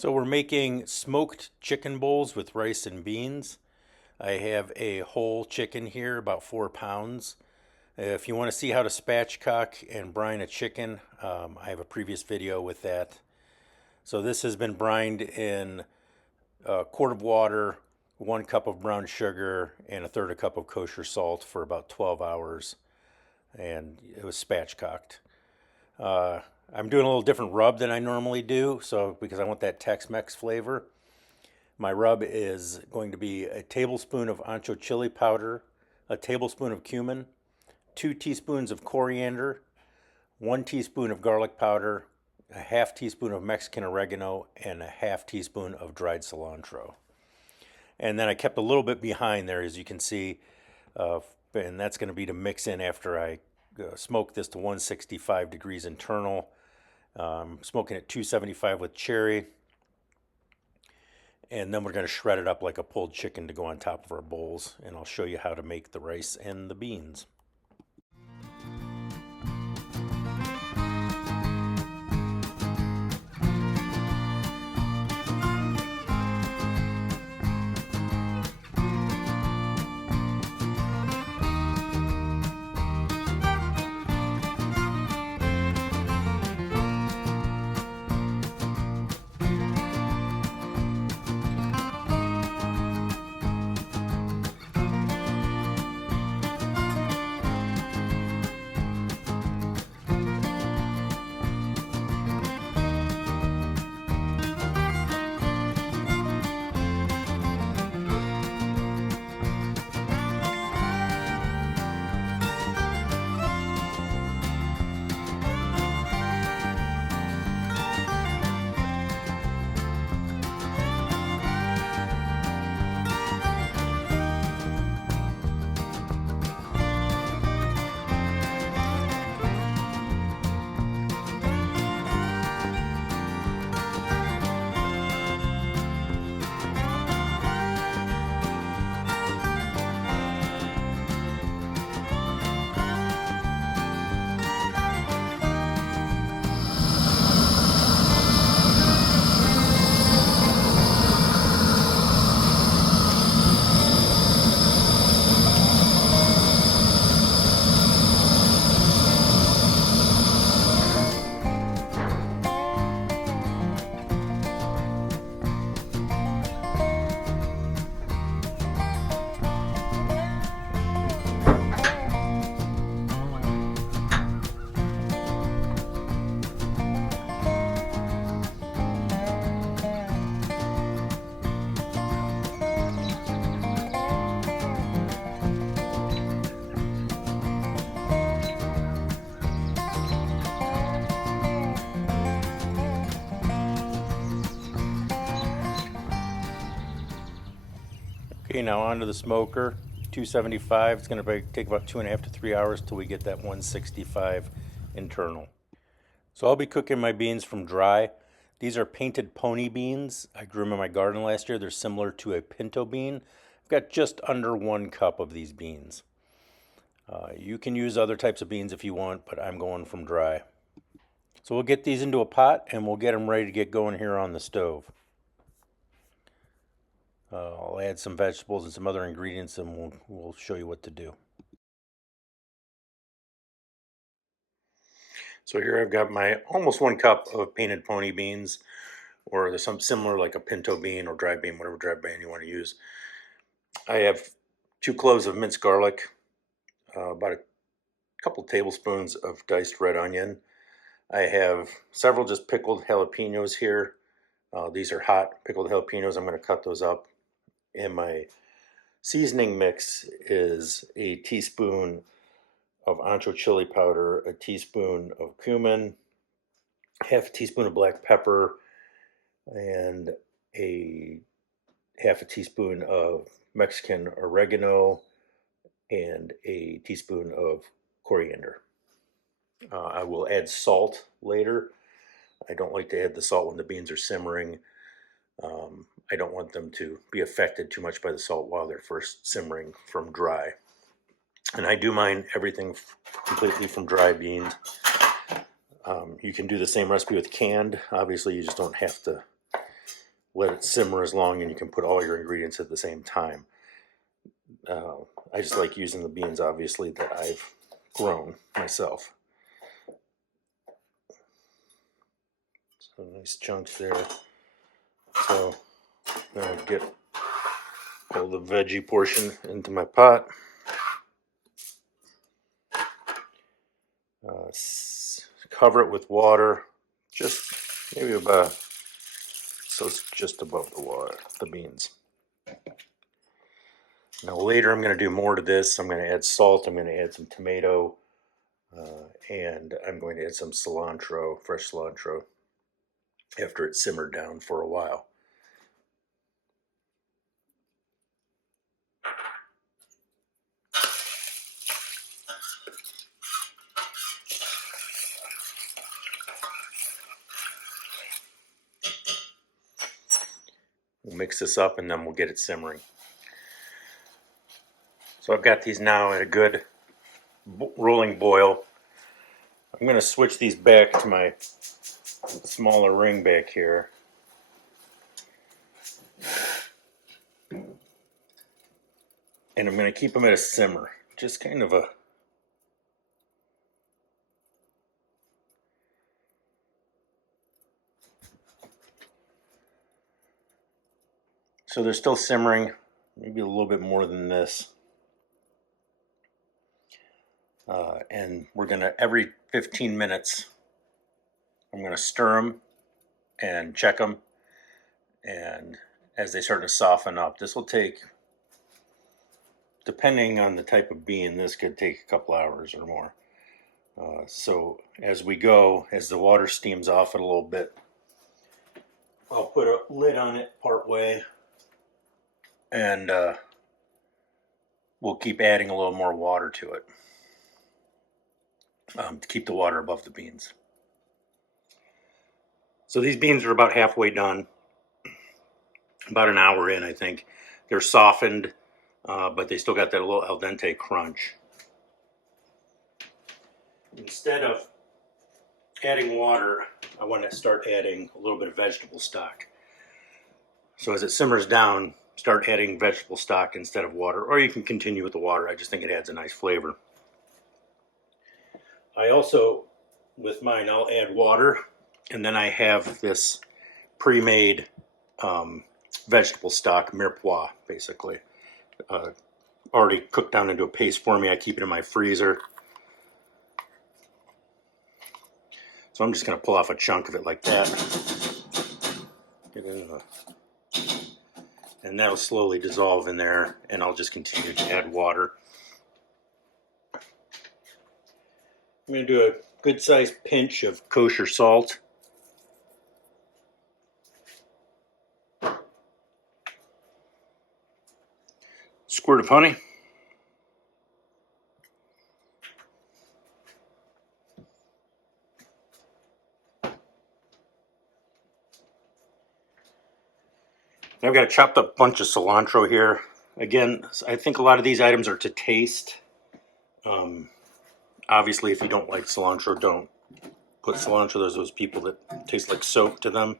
So we're making smoked chicken bowls with rice and beans. I have a whole chicken here, about 4 pounds. If you want to see how to spatchcock and brine a chicken, I have a previous video with that. So this has been brined in a quart of water, 1 cup of brown sugar, and a third a cup of kosher salt for about 12 hours. And it was spatchcocked. Uh, I'm doing a little different rub than I normally do, so because I want that Tex Mex flavor. My rub is going to be a tablespoon of ancho chili powder, a tablespoon of cumin, 2 teaspoons of coriander, 1 teaspoon of garlic powder, a half teaspoon of Mexican oregano, and a half teaspoon of dried cilantro. And then I kept a little bit behind there, as you can see, and that's going to be to mix in after I smoke this to 165 degrees internal. Smoking at 275 with cherry. And then we're going to shred it up like a pulled chicken to go on top of our bowls. And I'll show you how to make the rice and the beans. Okay, now onto the smoker, 275. It's going to take about 2.5 to 3 hours till we get that 165 internal. So I'll be cooking my beans from dry. These are painted pony beans. I grew them in my garden last year. They're similar to a pinto bean. I've got just under 1 cup of these beans. You can use other types of beans if you want, but I'm going from dry. So we'll get these into a pot and we'll get them ready to get going here on the stove. I'll add some vegetables and some other ingredients and we'll show you what to do. So here I've got my almost 1 cup of painted pony beans, or there's some similar like a pinto bean or dry bean, whatever dry bean you want to use. I have 2 cloves of minced garlic, about a couple tablespoons of diced red onion. I have several just pickled jalapenos here. These are hot pickled jalapenos. I'm going to cut those up. And my seasoning mix is a teaspoon of ancho chili powder, a teaspoon of cumin, half a teaspoon of black pepper, and a half a teaspoon of Mexican oregano, and a teaspoon of coriander. I will add salt later. I don't like to add the salt when the beans are simmering. I don't want them to be affected too much by the salt while they're first simmering from dry. And I do mine everything completely from dry beans. You can do the same recipe with canned. Obviously, you just don't have to let it simmer as long, and you can put all your ingredients at the same time. I just like using the beans, obviously, that I've grown myself. So nice chunks there. So I'm gonna get all the veggie portion into my pot. Cover it with water, just maybe about so it's just above the water, the beans. Now later I'm going to do more to this. I'm going to add salt, I'm going to add some tomato, and I'm going to add some cilantro, fresh cilantro, after it's simmered down for a while. We'll mix this up and then we'll get it simmering. So I've got these now at a good rolling boil. I'm going to switch these back to my smaller ring back here. And I'm going to keep them at a simmer. Just kind of a... So they're still simmering, maybe a little bit more than this. And we're going to, every 15 minutes, I'm going to stir them and check them. And as they start to soften up, this will take, depending on the type of bean, this could take a couple hours or more. So as we go, as the water steams off it a little bit, I'll put a lid on it part way, and we'll keep adding a little more water to it to keep the water above the beans. So these beans are about halfway done, about an hour in, I think. They're softened, but they still got that little al dente crunch. Instead of adding water, I want to start adding a little bit of vegetable stock. So as it simmers down, start adding vegetable stock instead of water, or you can continue with the water. I just think it adds a nice flavor. I also, with mine, I'll add water, and then I have this pre-made vegetable stock, mirepoix, basically. Already cooked down into a paste for me. I keep it in my freezer. So I'm just going to pull off a chunk of it like that. Get in the, and that'll slowly dissolve in there, and I'll just continue to add water. I'm going to do a good sized pinch of kosher salt. Squirt of honey. I've got a chopped up bunch of cilantro here. Again, I think a lot of these items are to taste. Obviously, if you don't like cilantro, don't put cilantro. There's those people that taste like soap to them.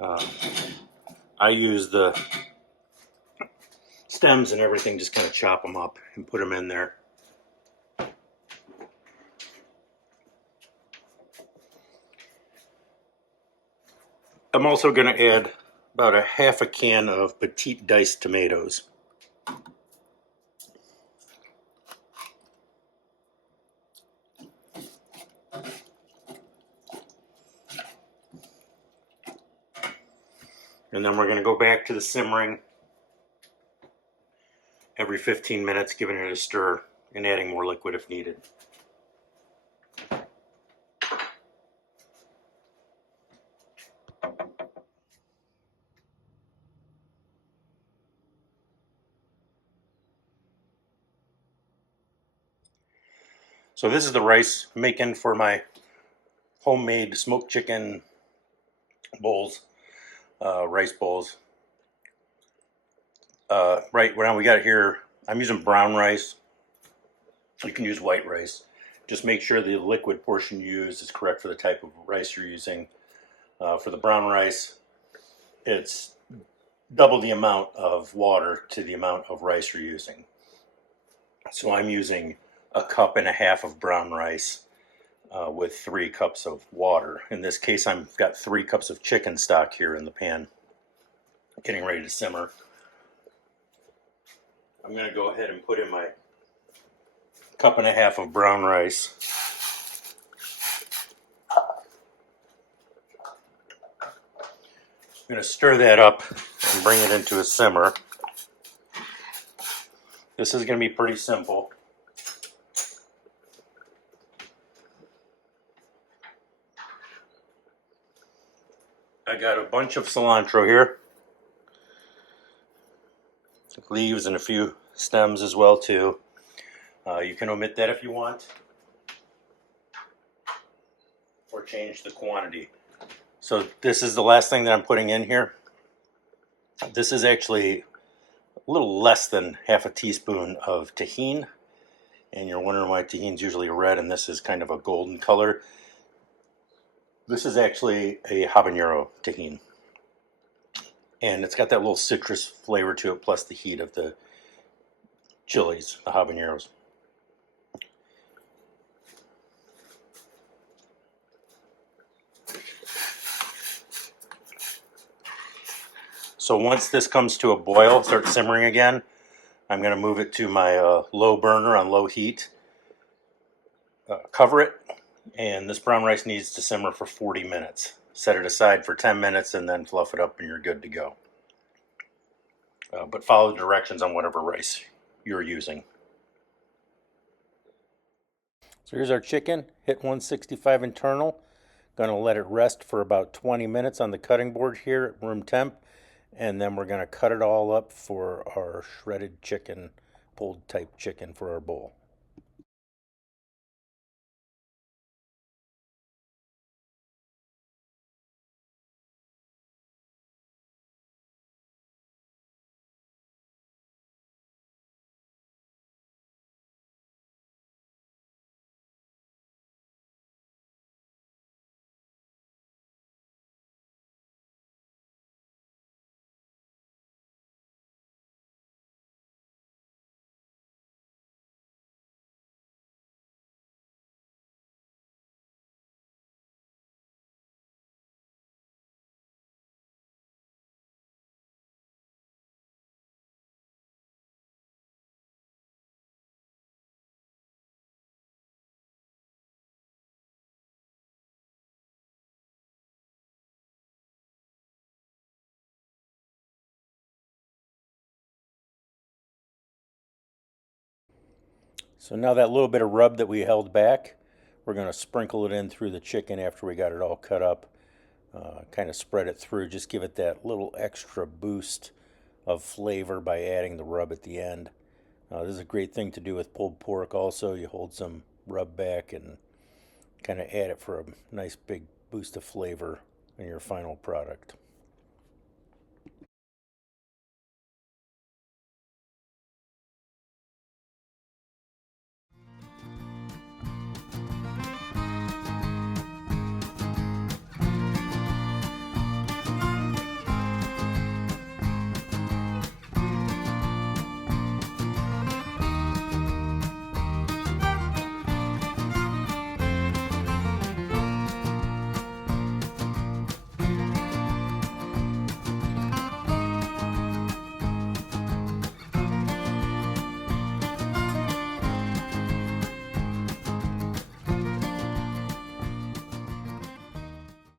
I use the stems and everything, just kind of chop them up and put them in there. I'm also going to add about a half a can of petite diced tomatoes. And then we're going to go back to the simmering every 15 minutes, giving it a stir and adding more liquid if needed. So this is the rice I'm making for my homemade smoked chicken bowls, rice bowls. Right now we got it here, I'm using brown rice. You can use white rice. Just make sure the liquid portion you use is correct for the type of rice you're using. For the brown rice, it's double the amount of water to the amount of rice you're using. So I'm using a cup and a half of brown rice with 3 cups of water. In this case, I've got 3 cups of chicken stock here in the pan, getting ready to simmer. I'm going to go ahead and put in my cup and a half of brown rice. I'm going to stir that up and bring it into a simmer. This is going to be pretty simple. I got a bunch of cilantro here, leaves and a few stems as well too. You can omit that if you want, or change the quantity. So this is the last thing that I'm putting in here. This is actually a little less than half a teaspoon of tahini. And you're wondering why tahini is usually red and this is kind of a golden color. This is actually a habanero tahini. And it's got that little citrus flavor to it, plus the heat of the chilies, the habaneros. So once this comes to a boil, starts simmering again, I'm going to move it to my low burner on low heat. Cover it, and this brown rice needs to simmer for 40 minutes. Set it aside for 10 minutes and then fluff it up and you're good to go. But follow the directions on whatever rice you're using. So here's our chicken, hit 165 internal. Gonna let it rest for about 20 minutes on the cutting board here at room temp, and then we're gonna cut it all up for our shredded chicken, pulled type chicken for our bowl. So now that little bit of rub that we held back, we're gonna sprinkle it in through the chicken after we got it all cut up. Kind of spread it through, just give it that little extra boost of flavor by adding the rub at the end. This is a great thing to do with pulled pork also. You hold some rub back and kind of add it for a nice big boost of flavor in your final product.